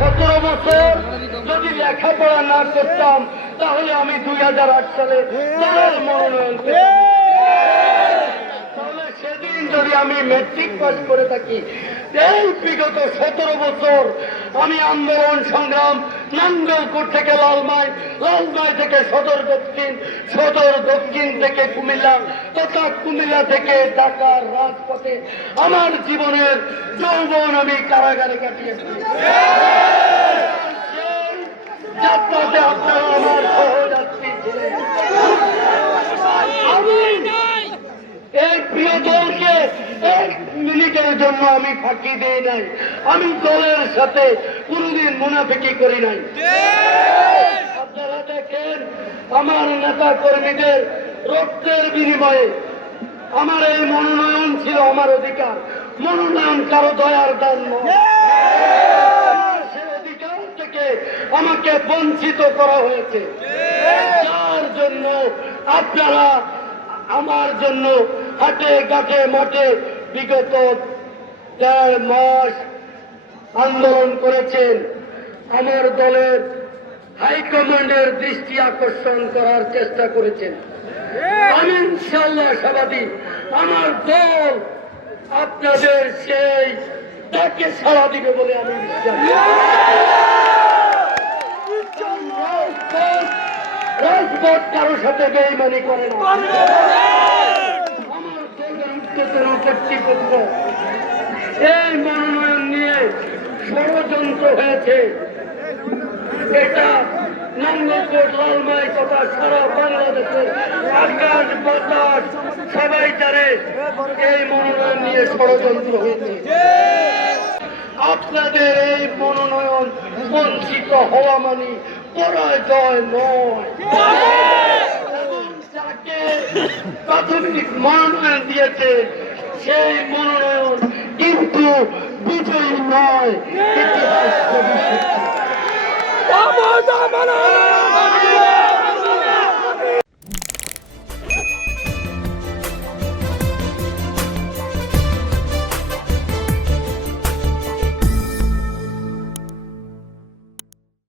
17 বছর যদি লেখাপড়া না করতাম তাহলে আমি 2008 সালে দলের মনোনয়ন পেতাম। তাহলে সেদিন যদি আমি ম্যাট্রিক পাস করে থাকি, এই বিগত 17 বছর আমি আন্দোলন সংগ্রাম নাঙ্গলকোট থেকে লালমাই, লালমাই থেকে সদর দক্ষিণ, সদর দক্ষিণ থেকে কুমিল্লা তথা কুমিল্লা থেকে ঢাকার রাজপথে আমার জীবনের যৌবন আমি কারাগারে কাটিয়েছি। যাত্রাতে আপনারা আমার সহযাত্রী ছিলেন। আমি এই প্রিয় দলকে 1 মিনিটের জন্য আমি ফাঁকি দেই নাই। আমি দলের সাথে কোনদিন মুনাফিকি করি নাই। আপনারা দেখেন আমার নেতা কর্মীদের রক্তের বিনিময়ে আমার এই মনোনয়ন ছিল আমার অধিকার। মনোনয়ন কারো দয়ার দান নয়। সে অধিকার থেকে আমাকে বঞ্চিত করা হয়েছে, যার জন্য আপনারা আমার জন্য হাটে ঘাটে মাঠে বিগত 1.5 মাস আন্দোলন করেছেন। আমার দলের হাইকমান্ডের দৃষ্টি আকর্ষণ করার চেষ্টা করেছেন। আমি ইনশাআল্লাহ আশাবাদী আমার দল আপনাদের সেই ডাকে সাড়া দিবে বলে আমি বিশ্বাস করি। রাজপথ কারোর সাথে বেইমানি করে না। আমার দলের উচ্চতর কর্তৃপক্ষ এই মনোনয়ন নিয়ে ষড়যন্ত্র হয়েছে, এটা নাঙ্গলকোট লালমাই তথা সারা বাংলাদেশের আকাশ বাতাস সবাই জানে এই মনোনয়ন নিয়ে ষড়যন্ত্র হয়েছে। আপনাদের এই মনোনয়ন বঞ্চিত হওয়া মানে পরাজয় নয়। এবং যাকে প্রাথমিক মনোনয়ন দিয়েছে সেই মনোনয়ন কিন্তু বিজয়ী নয়।